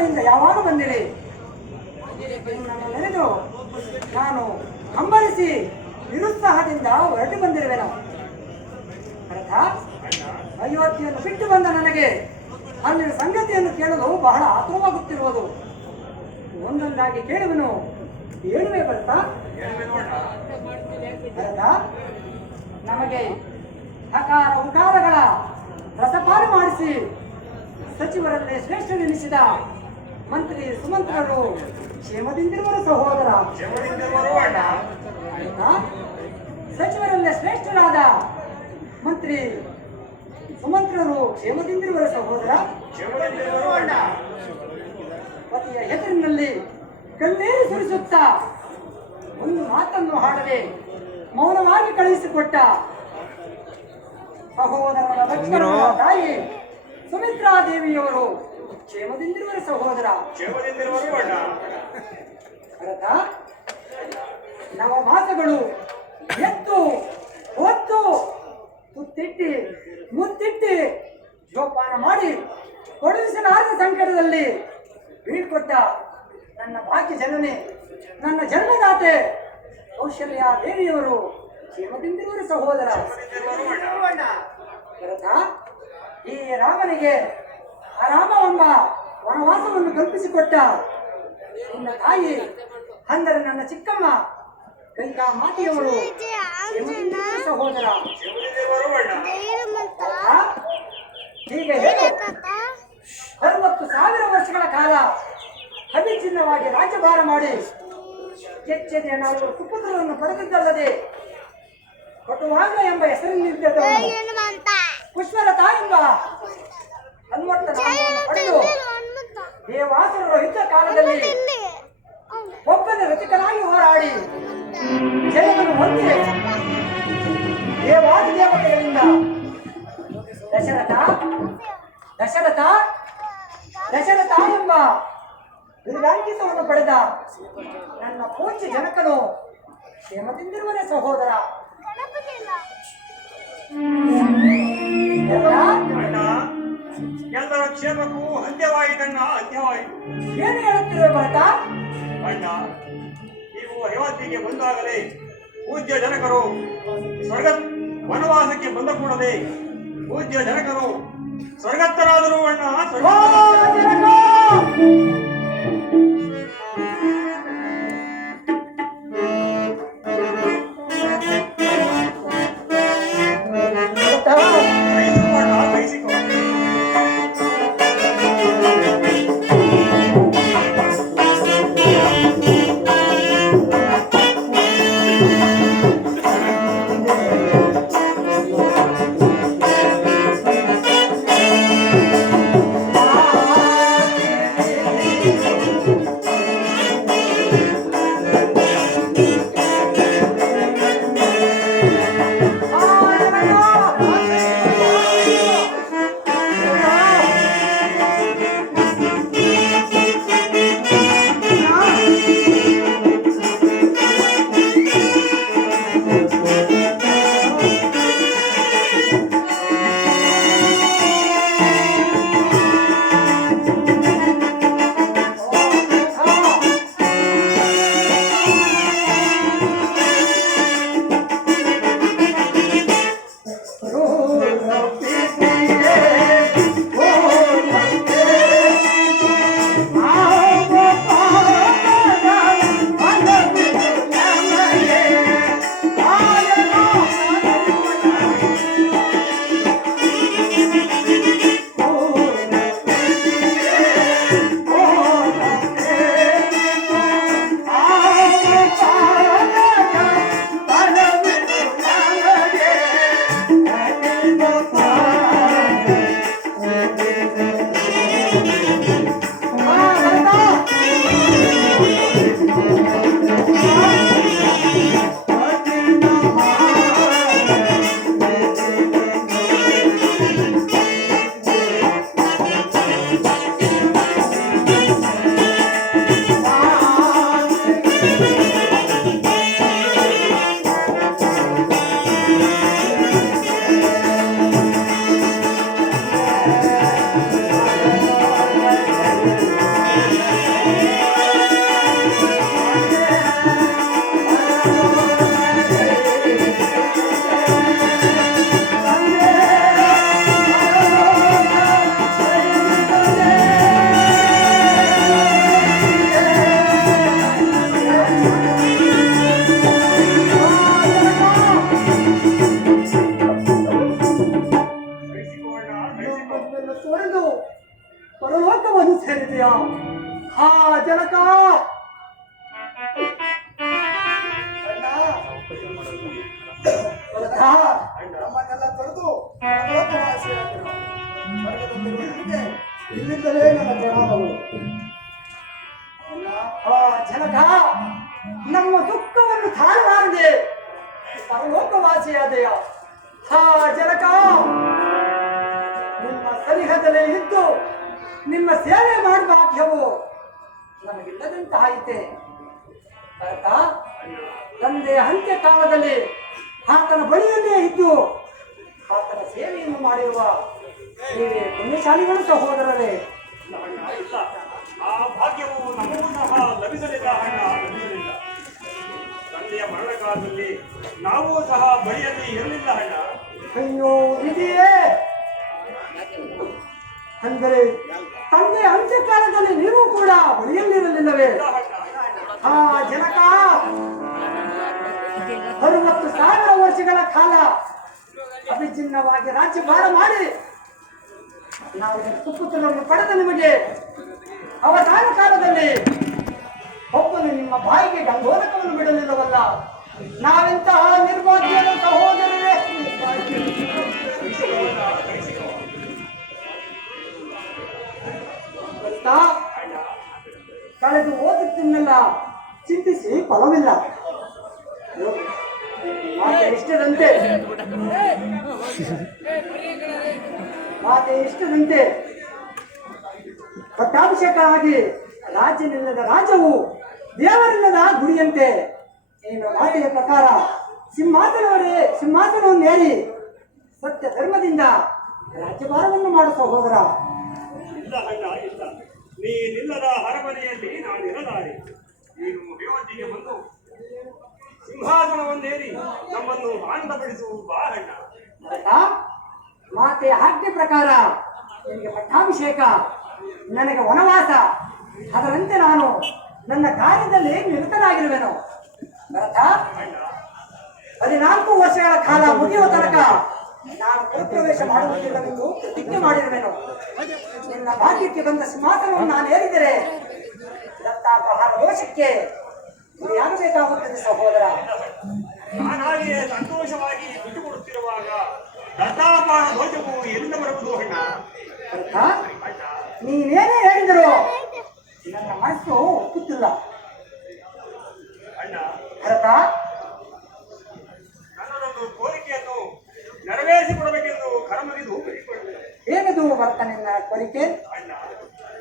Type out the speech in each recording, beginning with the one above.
ಅರಮನೆಯಿಂದ ಯಾವಾಗ ಬಂದಿರಿ? ನನ್ನ ನೆನೆದು ನಾನು ಹಂಬಲಿಸಿ ನಿರುತ್ಸಾಹದಿಂದ ಹೊರಟು ಬಂದಿರುವೆನು. ಭರತ, ಅಯೋಧ್ಯೆಯನ್ನು ಬಿಟ್ಟು ಬಂದ ನನಗೆ ಅಲ್ಲಿನ ಸಂಗತಿಯನ್ನು ಕೇಳಲು ಬಹಳ ಆತುರವಾಗುತ್ತಿರುವುದು. ಒಂದೊಂದಾಗಿ ಕೇಳುವೆನು. ಹೇಳುವೆ ಭರತ. ಭರತ, ನಮಗೆ ಹಕಾರ ಉಕಾರಗಳ ರಸಪಾನ ಮಾಡಿಸಿ ಸಚಿವರಲ್ಲೇ ಶ್ರೇಷ್ಠನೆನಿಸಿದ ಮಂತ್ರಿ ಸುಮಂತ್ರರು ಕ್ಷೇಮದಿಂದಿರುವ ಸಹೋದರ. ಸಚಿವರಲ್ಲೇ ಶ್ರೇಷ್ಠರಾದ ಮಂತ್ರಿ ಸುಮಂತ್ರರು ಕ್ಷೇಮದಿಂದಿರುವ ಸಹೋದರ. ಪತಿಯ ಹೆಸರಿನಲ್ಲಿ ಕಣ್ಣೀರು ಸುರಿಸುತ್ತಾ ಒಂದು ಮಾತನ್ನು ಹಾಡದೆ ಮೌನವಾಗಿ ಕಳುಹಿಸಿಕೊಟ್ಟ ಸಹೋದರನ ಲಕ್ಷ್ಮಣನ ತಾಯಿ ಸುಮಿತ್ರಾದೇವಿಯವರು ಕ್ಷೇಮದಿಂದಿರುವ ಸಹೋದರ. ಭರತ, ನವಮಾಸಗಳು ಎತ್ತು ಹೊತ್ತು ತುತ್ತಿಟ್ಟಿ ಮುತ್ತಿಟ್ಟಿ ಜೋಪಾನ ಮಾಡಿ ಕೊಡುವಿಸಲಾರದ ಸಂಕಟದಲ್ಲಿ ಬೀಳ್ಕೊಟ್ಟ ನನ್ನ ಭಾಗ್ಯ ಜನನಿ, ನನ್ನ ಜನ್ಮದಾತೆ ಕೌಶಲ್ಯ ದೇವಿಯವರು ಕ್ಷೇಮದಿಂದಿರುವ ಸಹೋದರ. ಭರತ, ಈ ರಾಮನಿಗೆ ಆರಾಮವೆಂಬ ವನವಾಸವನ್ನು ಕಲ್ಪಿಸಿಕೊಟ್ಟ ನಿನ್ನ ತಾಯಿ ಅಂದರೆ ನನ್ನ ಚಿಕ್ಕಮ್ಮ ಕೈಕಾ ಮಾತೆಯವರು ಸಹೋದರ. ಹೀಗೆ 60,000 ವರ್ಷಗಳ ಕಾಲ ಅವಿಚ್ಛಿನ್ನವಾಗಿ ರಾಜ್ಯಭಾರ ಮಾಡಿ ಕೆಚ್ಚೆದೆಯ 4 ಸುಪುತ್ರರನ್ನು ಪಡೆದಿದ್ದಲ್ಲದೆ ಕೊಟ್ಟುವಾಗ ಎಂಬ ಹೆಸರಿನಿಂದ ಪುಷ್ಪಲತಾ ಎಂಬ ಹನುಮಂತ ನಾಮವನ್ನು ಪಡೆದು ದೇವಾಸುರರ ಯುದ್ಧ ಕಾಲದಲ್ಲಿ ಒಬ್ಬನ ರಚಿಕನಾಗಿ ಹೋರಾಡಿ ಜಯವನ್ನು ಹೊಂದಿ ದೇವಾದಿ ದೇವತೆಗಳಿಂದ ದಶರಥ ಎಂಬ ಬಿರುದಾಂಕಿತವನ್ನು ಪಡೆದ ನನ್ನ ಪೂಜ್ಯ ಜನಕನು ಕ್ಷೇಮದಿಂದಿರುವನೇ ಸಹೋದರ. ಎಲ್ಲರ ಕ್ಷೇಮಕ್ಕೂ ಅಂತ್ಯವಾಯಿತಣ್ಣ, ಅಂತ್ಯವಾಯಿತು. ಏನು ಹೇಳುತ್ತಿರುವ ಭರತ? ಅಣ್ಣ, ನೀವು ಅಯೋಧ್ಯೆಗೆ ಬಂದಾಗಲೇ ಪೂಜ್ಯ ಜನಕರು ವನವಾಸಕ್ಕೆ ಬಂದ ಕೂಡಲೇ ಪೂಜ್ಯ ಜನಕರು ಸ್ವರ್ಗಸ್ಥರಾದರು ಅಣ್ಣ. ನಮ್ಮನ್ನೆಲ್ಲ ತೊರೆದು ಲೋಕವಾಸಿಯಾಗಿರು. ಸ್ವರ್ಗದಲ್ಲಿರುವ ನಿನಗೆ ಇಲ್ಲಿಂದಲೇ ನನ್ನ ಪ್ರಣಾಮಗಳು. ಜನಕ, ನಮ್ಮ ದುಃಖವನ್ನು ತಾಳಲಾರದೆ ಸರ್ವಲೋಕವಾಸಿಯಾದೆಯ ಹಾ ಜನಕ, ನಿಮ್ಮ ಸನಿಹದಲ್ಲೇ ಇದ್ದು ನಿಮ್ಮ ಸೇವೆ ಮಾಡುವ ಭಾಗ್ಯವು ನಮಗಿಲ್ಲದಂತಾಯಿತೆ. ಭರತ, ತಂದೆಯ ಅಂತ್ಯ ಕಾಲದಲ್ಲಿ ಆತನ ಬಳಿಯಲ್ಲೇ ಇದ್ದು ಆತನ ಸೇವೆಯನ್ನು ಮಾಡಿರುವ ನೀವೇ ಪುಣ್ಯಶಾಲಿಗಳು ಸಹೋದರರೇ. ಇಲ್ಲ ಅಣ್ಣ, ಇಲ್ಲ. ಆ ಭಾಗ್ಯವು ನಮಗೂ ಸಹ ಲಭಿಸಲಿಲ್ಲ ಅಣ್ಣ, ಲಭಿಸಲಿಲ್ಲ. ತಂದೆಯ ಮರಣ ಕಾಲದಲ್ಲಿ ನಾವು ಸಹ ಬಳಿಯಲ್ಲಿ ಇರಲಿಲ್ಲ ಅಣ್ಣ. ಅಯ್ಯೋ ವಿಧಿಯೇ, ಅಂದರೆ ತಂದೆ ಅಂತ್ಯಕಾಲದಲ್ಲಿ ನೀವು ಕೂಡ ಬಳಿಯಲ್ಲಿರಲಿಲ್ಲವೇ? ಇಲ್ಲ ಅಣ್ಣ. ಆ ಜನಕ 60,000 ವರ್ಷಗಳ ಕಾಲ ಅವಿಚ್ಛಿನ್ನವಾಗಿ ರಾಜ್ಯಭಾರ ಮಾಡಿ ನಾವು ಸುಪುತ್ರನನ್ನು ಪಡೆದ ನಿಮಗೆ ಅವಸಾನ ಕಾಲದಲ್ಲಿ ಒಬ್ಬನು ನಿಮ್ಮ ಬಾಯಿಗೆ ಗಂಗೋದಕವನ್ನು ಬಿಡಲಿಲ್ಲವಲ್ಲ. ನಾವೆಂತಹ ನಿರ್ಭಾಗ್ಯದ ಸಹೋದರರೇ. ಗೊತ್ತಾ? ಕಳೆದು ಓದುತ್ತಿನ್ನೆಲ್ಲ ಚಿಂತಿಸಿ ಫಲವಿಲ್ಲ. ಮಾತೆ ಇಷ್ಟದಂತೆ ಪಟ್ಟಾಭಿಷೇಕ ಆಗಿ ರಾಜ್ಯನಿಲ್ಲದ ರಾಜ್ಯವು ದೇವರಿಲ್ಲದ ಗುಡಿಯಂತೆ. ಏನು ಮಾತೆಯ ಪ್ರಕಾರ ಸಿಂಹಾಸನವನ್ನು ಏರಿ ಸತ್ಯ ಧರ್ಮದಿಂದ ರಾಜ್ಯಭಾರವನ್ನು ಮಾಡು ಸಹೋದರ. ಇಲ್ಲ ಅಣ್ಣ, ಇಲ್ಲ. ನೀನಿಲ್ಲದ ಅರಮನೆಯಲ್ಲಿ ನಾನು ಇರಲಾರೆ. ನೀನು ಅಯೋಧ್ಯೆಗೆ ಬಂದು ಸಿಂಹಾಸನವನ್ನೇರಿ ನಮ್ಮನ್ನು ಆನಂದಪಡಿಸುವ ಬಾ ಅಣ್ಣ. ಮಾತೆಯ ಆಜ್ಞೆ ಪ್ರಕಾರ ನಿನಗೆ ಪಟ್ಟಾಭಿಷೇಕ, ನನಗೆ ವನವಾಸ. ಅದರಂತೆ ನಾನು ನನ್ನ ಕಾರ್ಯದಲ್ಲಿ ನಿರತನಾಗಿರುವೆನು. ಭರತ, 14 ವರ್ಷಗಳ ಕಾಲ ಮುಗಿಯುವ ತನಕ ನಾನು ಪ್ರವೇಶ ಮಾಡುವುದಿಲ್ಲವೆಂದು ಪ್ರತಿಜ್ಞೆ ಮಾಡಿರುವೆನು. ನಿನ್ನ ಭಾಗ್ಯಕ್ಕೆ ಬಂದ ಸಿಂಹಾಸನವನ್ನು ನಾನು ಏರಿದರೆ ದತ್ತಾಪಹಾರ ದೋಷಕ್ಕೆ ಗುರಿಯಾಗಬೇಕಾಗುತ್ತದೆ ಸಹೋದರ. ನಾನಾಗಿಯೇ ಸಂತೋಷವಾಗಿ ಬಿಟ್ಟು ಕೊಡುತ್ತಿರುವಾಗ ದತ್ತಾಪಾರ ದೋಷವು ಎಲ್ಲಿಂದ ಬರುವುದು ಅಣ್ಣ? ಭರತ, ನೀನೇನೇ ಹೇಳಿದರೂ ನನ್ನ ಮನಸ್ಸು ಒಪ್ಪುತ್ತಿಲ್ಲ. ಅಣ್ಣ, ಭರತ, ನನ್ನದೊಂದು ಕೋರಿಕೆಯನ್ನು ನೆರವೇರಿಸಿಕೊಡಬೇಕೆಂದು ಕರಮರಿದು ಬೇಡಿಕೊಳ್ಳುತ್ತೇನೆ. ಏನದು ಭರತ ನಿನ್ನ ಕೋರಿಕೆ? ಅಣ್ಣ,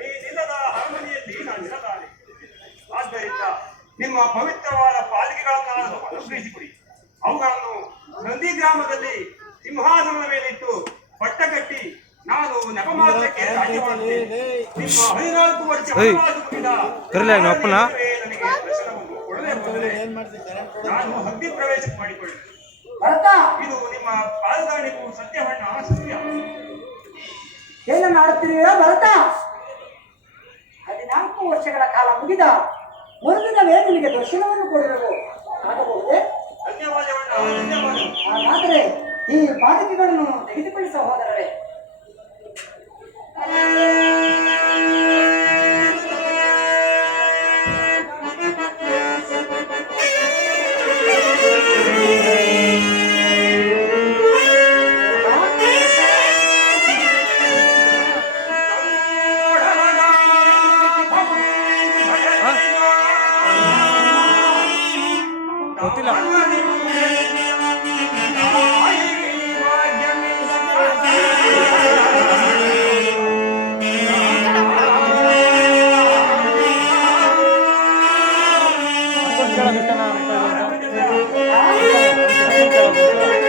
ನೀನಿಲ್ಲದ ಅರಮನೆಯಲ್ಲಿ ನಾನು ಇರಲಾರೆ. ಆದ್ದರಿಂದ ನಿಮ್ಮ ಪವಿತ್ರವಾದ ಪಾಲಿಕೆಗಳನ್ನು ಅನುಗ್ರಹಿಸಿಕೊಡಿ. ಅವುಗಳನ್ನು ನಂದಿ ಗ್ರಾಮದಲ್ಲಿ ಸಿಂಹಾಸನದ ಮೇಲಿಟ್ಟು ಪಟ್ಟ ಕಟ್ಟಿ ನಾನು ನೆಪ ಮಾತ್ರಕ್ಕೆ ರಾಜ್ಯ ಮಾಡುತ್ತೇನೆ. ನಿಮ್ಮ 14 ವರ್ಷ ವನವಾಸ ಮುಗಿದ ನನಗೆ ದರ್ಶನವನ್ನು ಕೊಡದೆ ಹೋದರೆ ನಾನು ಅಗ್ನಿ ಪ್ರವೇಶ ಮಾಡಿಕೊಳ್ಳಿ. ಭರತ, ಇದು ನಿಮ್ಮ ಪಾದದಾಣಿಗೂ ಸತ್ಯವಣ್ಣ, ಸತ್ಯ. ಏನನ್ನು ಆಡುತ್ತಿರುವೆಯೋ ಭರತ? 14 ವರ್ಷಗಳ ಕಾಲ ಮುಗಿದ ಮರುದಿನವೇ ನಿನಗೆ ದರ್ಶನವನ್ನು ಕೊಡುವೆವು. ಆಗಬಹುದೇ? ಧನ್ಯವಾದವಣ್ಣ, ಧನ್ಯವಾದ. ಹಾಗಾದರೆ ಈ ಪಾದಕಿಗಳನ್ನು ತೆಗೆದುಕೊಳ್ಳಿ ಸಹೋದರರೇ. ಗೊತ್ತಿಲ್ಲ. ಕೇಳೋದು